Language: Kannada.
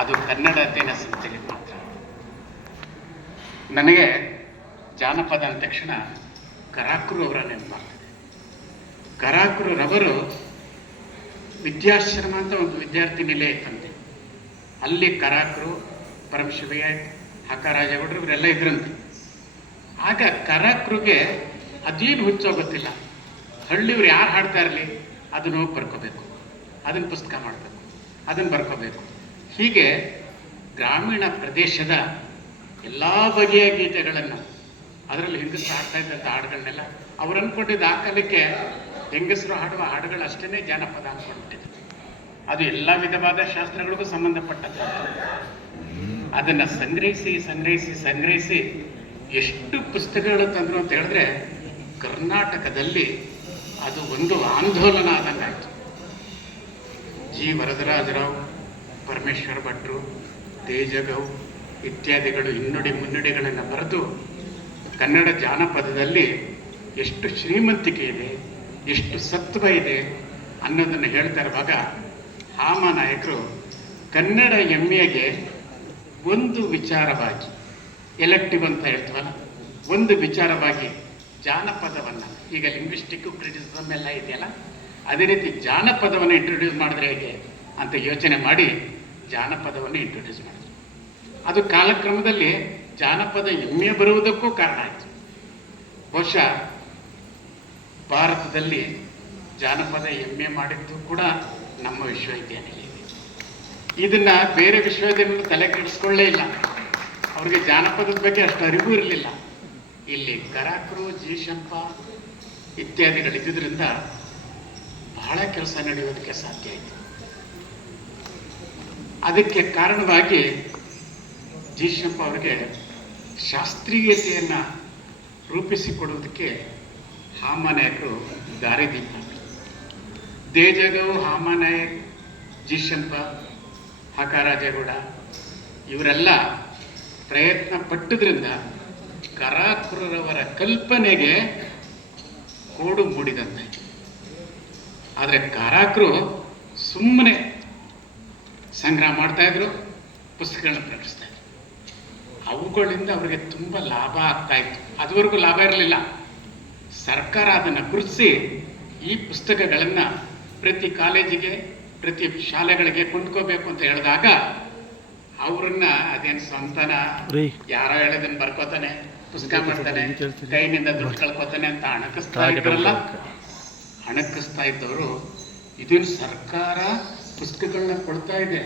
ಅದು ಕನ್ನಡ ಅಧ್ಯಯನ ಸಂಸ್ಥೆಯಲ್ಲಿ ಮಾತ್ರ. ನನಗೆ ಜಾನಪದ ಅಂದ ತಕ್ಷಣ ಕರಾಕುರು ಅವರ ನೆನಪಾಗ್ತದೆ. ಕರಾಕುರವರು ವಿದ್ಯಾಶ್ರಮ ಅಂತ ಒಂದು ವಿದ್ಯಾರ್ಥಿ ನಿಲಯ ಇತ್ತಂತೆ. ಅಲ್ಲಿ ಕರಾಕುರು, ಪರಮಶಿವಯ್ಯ, ಹಕ್ಕರಾಜೇಗೌಡರು ಇವರೆಲ್ಲ ಇದ್ರಂತೆ. ಆಗ ಕರಾಕುರುಗೆ ಅದೇನು ಹುಚ್ಚೋ ಗೊತ್ತಿಲ್ಲ, ಹಳ್ಳಿಯವ್ರು ಯಾರು ಹಾಡ್ತಾ ಇರಲಿ ಅದನ್ನು ಹೋಗಿ ಬರ್ಕೋಬೇಕು, ಅದನ್ನು ಪುಸ್ತಕ ಮಾಡಬೇಕು, ಅದನ್ನು ಬರ್ಕೋಬೇಕು. ಹೀಗೆ ಗ್ರಾಮೀಣ ಪ್ರದೇಶದ ಎಲ್ಲ ಬಗೆಯ ಗೀತೆಗಳನ್ನು, ಅದರಲ್ಲಿ ಹೆಂಗಸರು ಹಾಡ್ತಾ ಇದ್ದಂಥ ಹಾಡುಗಳನ್ನೆಲ್ಲ ಅವ್ರು ಅಂದ್ಕೊಂಡಿದ್ದ ಆ ಕಾಲಕ್ಕೆ ಹೆಂಗಸರು ಹಾಡುವ ಹಾಡುಗಳು ಅಷ್ಟೇ ಜಾನಪದ ಅಂದ್ಕೊಂಡ್ಬಿಟ್ಟಿದೆ. ಅದು ಎಲ್ಲ ವಿಧವಾದ ಶಾಸ್ತ್ರಗಳಿಗೂ ಸಂಬಂಧಪಟ್ಟಂಥ ಅದನ್ನು ಸಂಗ್ರಹಿಸಿ ಎಷ್ಟು ಪುಸ್ತಕಗಳು ತಂದರು ಅಂತ ಹೇಳಿದ್ರೆ ಕರ್ನಾಟಕದಲ್ಲಿ ಅದು ಒಂದು ಆಂದೋಲನ ಆದಂಗಾಯ್ತು. ಜಿ ವರದರಾಜರಾವ್, ಪರಮೇಶ್ವರ ಭಟ್ರು, ತೇಜಗೌ ಇತ್ಯಾದಿಗಳು ಹಿನ್ನುಡಿ ಮುನ್ನುಡಿಗಳನ್ನು ಬರೆದು ಕನ್ನಡ ಜಾನಪದದಲ್ಲಿ ಎಷ್ಟು ಶ್ರೀಮಂತಿಕೆ ಇದೆ, ಎಷ್ಟು ಸತ್ವ ಇದೆ ಅನ್ನೋದನ್ನು ಹೇಳ್ತಾ ಇರುವಾಗ ಹಾಮಾನಾಯಕರು ಕನ್ನಡ ಎಮ್ಮೆಗೆ ಒಂದು ವಿಚಾರವಾಗಿ, ಎಲೆಕ್ಟಿವ್ ಅಂತ ಹೇಳ್ತೀವಲ್ಲ, ಒಂದು ವಿಚಾರವಾಗಿ ಜಾನಪದವನ್ನು, ಈಗ ಲಿಂಗ್ವಿಸ್ಟಿಕ್ ಕ್ರಿಟಿಸಿಸಮ್ ಎಲ್ಲ ಇದೆಯಲ್ಲ, ಅದೇ ರೀತಿ ಜಾನಪದವನ್ನು ಇಂಟ್ರೊಡ್ಯೂಸ್ ಮಾಡಿದ್ರೆ ಹೇಗೆ ಅಂತ ಯೋಚನೆ ಮಾಡಿ ಜಾನಪದವನ್ನು ಇಂಟ್ರೊಡ್ಯೂಸ್ ಮಾಡಿದ್ರು. ಅದು ಕಾಲಕ್ರಮದಲ್ಲಿ ಜಾನಪದ ಎಮ್ಮೆ ಬರುವುದಕ್ಕೂ ಕಾರಣ ಆಯಿತು. ಬಹುಶಃ ಭಾರತದಲ್ಲಿ ಜಾನಪದ ಎಮ್ಮೆ ಮಾಡಿದ್ದು ಕೂಡ ನಮ್ಮ ವಿಶ್ವವಿದ್ಯಾನಿಲಯ. ಇದನ್ನ ಬೇರೆ ವಿಶ್ವವಿದ್ಯಾನಿಲಯ ತಲೆ ಕೆಡಿಸ್ಕೊಳ್ಳೇ ಇಲ್ಲ, ಅವ್ರಿಗೆ ಜಾನಪದದ ಬಗ್ಗೆ ಅಷ್ಟು ಅರಿವು ಇರಲಿಲ್ಲ. ಇಲ್ಲಿ ಕರಾಕರು, ಜೀಶಂಪ ಇತ್ಯಾದಿಗಳಿದ್ದರಿಂದ ಬಹಳ ಕೆಲಸ ನಡೆಯೋದಕ್ಕೆ ಸಾಧ್ಯ ಆಯಿತು. ಅದಕ್ಕೆ ಕಾರಣವಾಗಿ ಜೀಶಂಪ ಅವರಿಗೆ ಶಾಸ್ತ್ರೀಯತೆಯನ್ನು ರೂಪಿಸಿಕೊಡುವುದಕ್ಕೆ ಹಾಮಾನಾಯಕರು ದಾರಿದೀಪ. ತೇಜಗೌ, ಹಾಮಾನಾಯಕ್, ಜೀಶಂಪ, ಹಕ್ಕರಾಜೇಗೌಡ ಇವರೆಲ್ಲ ಪ್ರಯತ್ನ ಪಟ್ಟದ್ರಿಂದ ಕರಾಕುರವರ ಕಲ್ಪನೆಗೆ ಕೋಡು ಮೂಡಿದಂತೆ. ಆದರೆ ಕರಾಕರು ಸುಮ್ಮನೆ ಸಂಗ್ರಹ ಮಾಡ್ತಾಯಿದ್ರು, ಪುಸ್ತಕಗಳನ್ನ ಪ್ರಕಟಿಸ್ತಾ ಇದ್ರು. ಅವುಗಳಿಂದ ಅವರಿಗೆ ತುಂಬ ಲಾಭ ಆಗ್ತಾ ಇತ್ತು. ಅದುವರೆಗೂ ಲಾಭ ಇರಲಿಲ್ಲ. ಸರ್ಕಾರ ಅದನ್ನು ಗುರುತಿಸಿ ಈ ಪುಸ್ತಕಗಳನ್ನು ಪ್ರತಿ ಕಾಲೇಜಿಗೆ, ಪ್ರತಿ ಶಾಲೆಗಳಿಗೆ ಕೊಂಡ್ಕೋಬೇಕು ಅಂತ ಹೇಳಿದಾಗ ಅವ್ರನ್ನ ಅದೇನು ಸ್ವಂತನ ಯಾರೋ ಹೇಳಿದನ್ನು ಬರ್ಕೋತಾನೆ, ಪುಸ್ತಕ ಮಾಡ್ತಾನೆ, ಕೈನಿಂದ ದುಡ್ಡು ಕಳ್ಕೊತಾನೆ ಅಂತ ಹಣಕ್ಕಿಸ್ತಾ ಇದ್ದವರು ಇದನ್ನು ಸರ್ಕಾರ ಪುಸ್ತಕಗಳನ್ನ ಕೊಡ್ತಾ ಇದೆ,